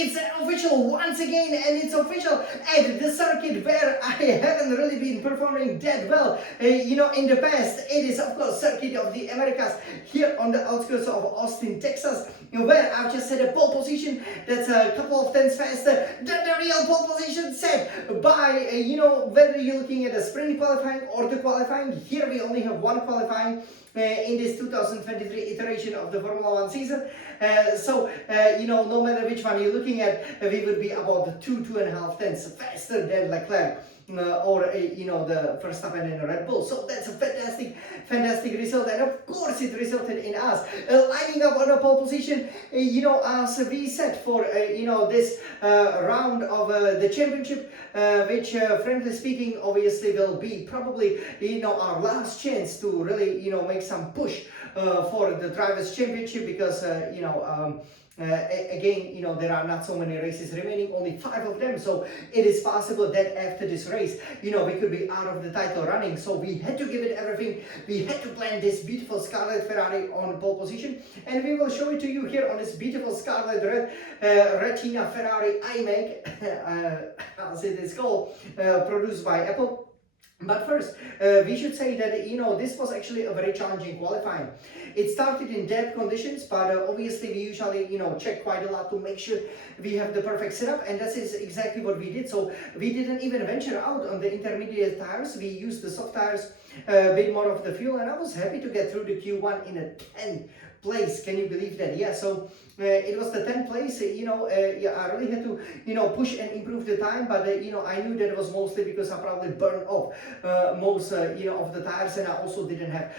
it's official once again, and it's official at the circuit where I haven't really been performing that well, in the past. It is, of course, Circuit of the Americas here on the outskirts of Austin, Texas, where I've just had a pole position that's a couple of tenths faster than the real pole position set by, whether you're looking at the sprint qualifying or the qualifying. Here we only have one qualifying in this 2023 iteration of the Formula 1 season. No matter which one you're looking at, we would be about 2.5 tenths faster than Leclerc. The Verstappen and Red Bull. So that's a fantastic result, and of course it resulted in us lining up on a pole position, as we set for this round of the championship, which frankly speaking obviously will be probably our last chance to really make some push for the drivers championship, because again, there are not so many races remaining, only 5 of them, so it is possible that after this race, we could be out of the title running. So we had to give it everything. We had to plan this beautiful Scarlet Ferrari on pole position, and we will show it to you here on this beautiful Scarlet Red Retina Ferrari iMac, as it is called, produced by Apple. But first, we should say that, this was actually a very challenging qualifying. It started in dead conditions, but obviously we usually, check quite a lot to make sure we have the perfect setup, and that is exactly what we did. So we didn't even venture out on the intermediate tires. We used the soft tires, a bit more of the fuel, and I was happy to get through the Q1 in a 10th place. Can you believe that? Yeah, so it was the 10th place. I really had to, push and improve the time, but I knew that it was mostly because I probably burned off most, of the tires, and I also didn't have,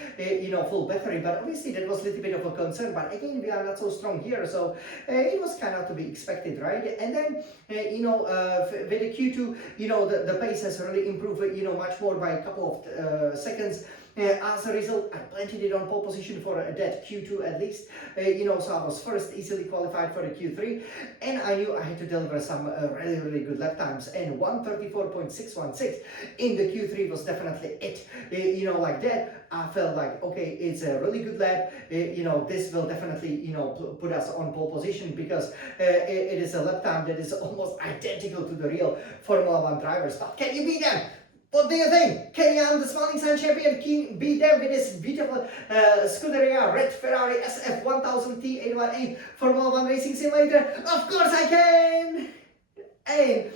full battery. But obviously that was a little bit of a concern. But again, we are not so strong here, so it was kind of to be expected, right? And then, with the Q2, the pace has really improved, much more by a couple of seconds. As a result, I planted it on pole position for that Q2 at least, so I was first easily qualified for the Q3, and I knew I had to deliver some really good lap times, and 1:34.616 in the Q3 was definitely it. Like that, I felt like, okay, it's a really good lap, this will definitely, put us on pole position, because it is a lap time that is almost identical to the real Formula 1 drivers. But can you beat them? What do you think? Can you, the Smiling Sun champion, can beat them with this beautiful Scuderia Red Ferrari SF1000 T818 Formula 1 Racing Simulator? Of course I can! And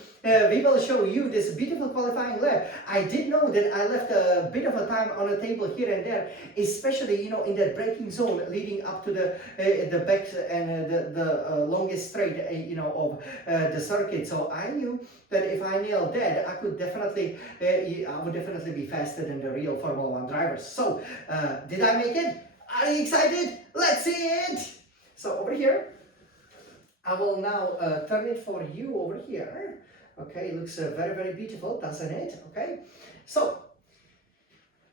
we will show you this beautiful qualifying lap. I did know that I left a bit of a time on the table here and there, especially in that braking zone leading up to the back and the longest straight of the circuit. So I knew that if I nailed that, I would definitely be faster than the real Formula 1 drivers. So did I make it? Are you excited? Let's see it. So over here, I will now turn it for you over here. Okay, it looks very beautiful, doesn't it? Okay, so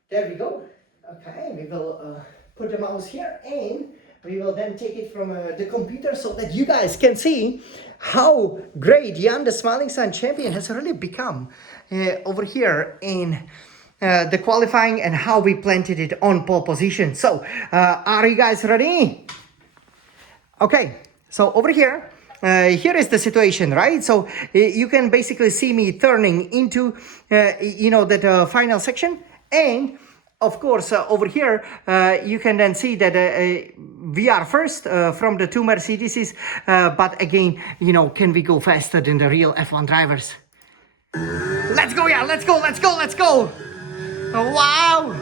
there we go. Okay, we will put the mouse here, and we will then take it from the computer so that you guys can see how great Jan, the Smiling Sun champion, has really become over here in the qualifying, and how we planted it on pole position. So are you guys ready? Okay, so over here, here is the situation, right? So you can basically see me turning into, that final section. And of course, over here, you can then see that we are first from the 2 Mercedeses. But again, can we go faster than the real F1 drivers? Let's go, yeah, let's go. Wow.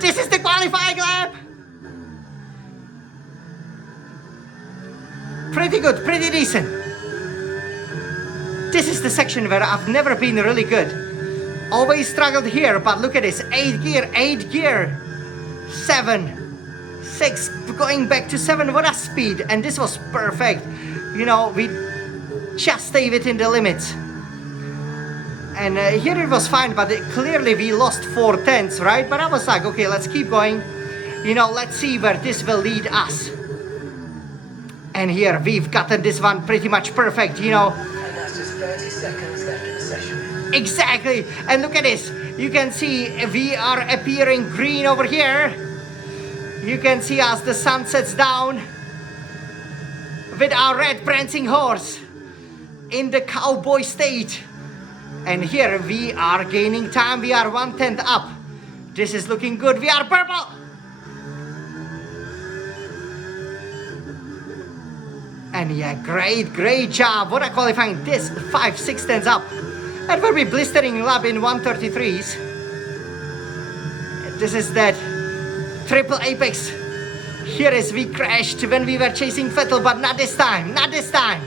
This is the qualifying lap. Pretty good, pretty decent. This is the section where I've never been really good. Always struggled here, but look at this. 8 gear, 7, 6, going back to 7, what a speed. And this was perfect. We just stay within the limits. And here it was fine, but clearly we lost 4 tenths, right? But I was like, okay, let's keep going. Let's see where this will lead us. And here we've gotten this one pretty much perfect, And that's just 30 seconds left in the session. Exactly. And look at this. You can see we are appearing green over here. You can see as the sun sets down. with our red prancing horse in the cowboy state. And here we are gaining time. We are 1/10 up. This is looking good. We are purple. And yeah, great job. What a qualifying. This 5/6 up. That will be blistering lap in 133s. This is that triple apex. Here is we crashed when we were chasing Vettel, but not this time. Not this time.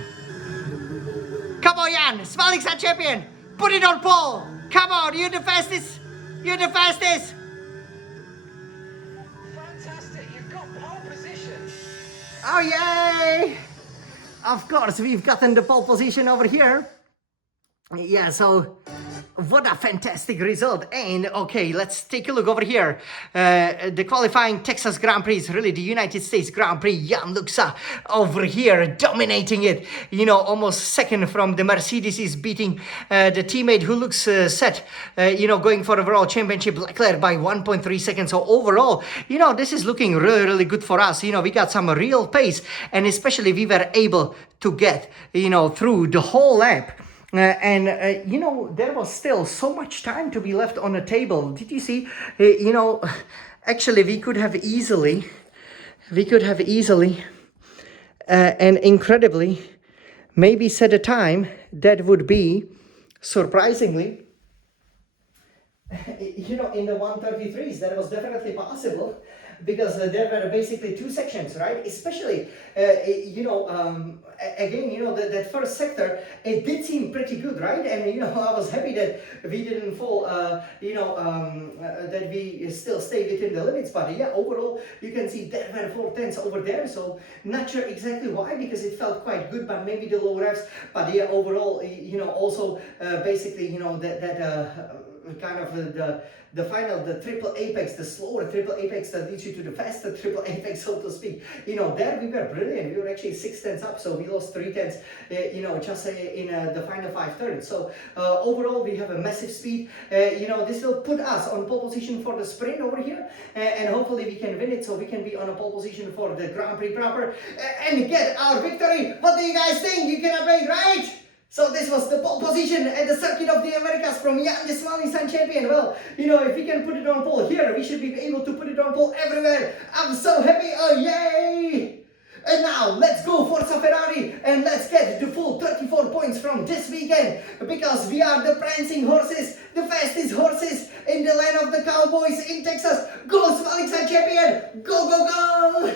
Come on, Jan. Svaliksa champion. Put it on pole. Come on, you're the fastest. You're the fastest. Fantastic, you've got pole position. Oh, yay. Of course, we've gotten the pole position over here. Yeah, so what a fantastic result. And okay, let's take a look over here. The qualifying Texas Grand Prix is really the United States Grand Prix. Jan Luxa over here dominating it. You know, almost second from the Mercedes is beating the teammate who looks set, you know, going for overall championship, Leclerc, by 1.3 seconds. So overall, you know, this is looking really good for us. You know, we got some real pace, and especially we were able to get, you know, through the whole lap. You know, there was still so much time to be left on the table. Did you see? You know, actually we could have easily, and incredibly, maybe set a time that would be, surprisingly, you know, in the 133s, that was definitely possible. Because there were basically two sections, right? Especially, you know, again, you know, that first sector, it did seem pretty good, right? And, you know, I was happy that we didn't fall, you know, that we still stay within the limits. But yeah, overall, you can see there were 4/10 over there. So not sure exactly why, because it felt quite good, but maybe the low revs. But yeah, overall, you know, also basically, you know, kind of the final, the triple apex, the slower triple apex that leads you to the faster triple apex, so to speak. You know, there we were brilliant. We were actually 6/10 up, so we lost 3/10, you know, just in the final 5 turns. So overall, we have a massive speed. You know, this will put us on pole position for the sprint over here, and hopefully we can win it, so we can be on a pole position for the Grand Prix proper and get our victory. What do you guys think? You cannot wait, right? So this was the pole position at the Circuit of the Americas from Jan the Smiley-Sun champion. Well, you know, if we can put it on pole here, we should be able to put it on pole everywhere. I'm so happy. Oh, yay! And now, let's go Forza Ferrari and let's get the full 34 points from this weekend, because we are the prancing horses, the fastest horses in the land of the cowboys in Texas. Go Smiley-Sun champion! Go, go, go!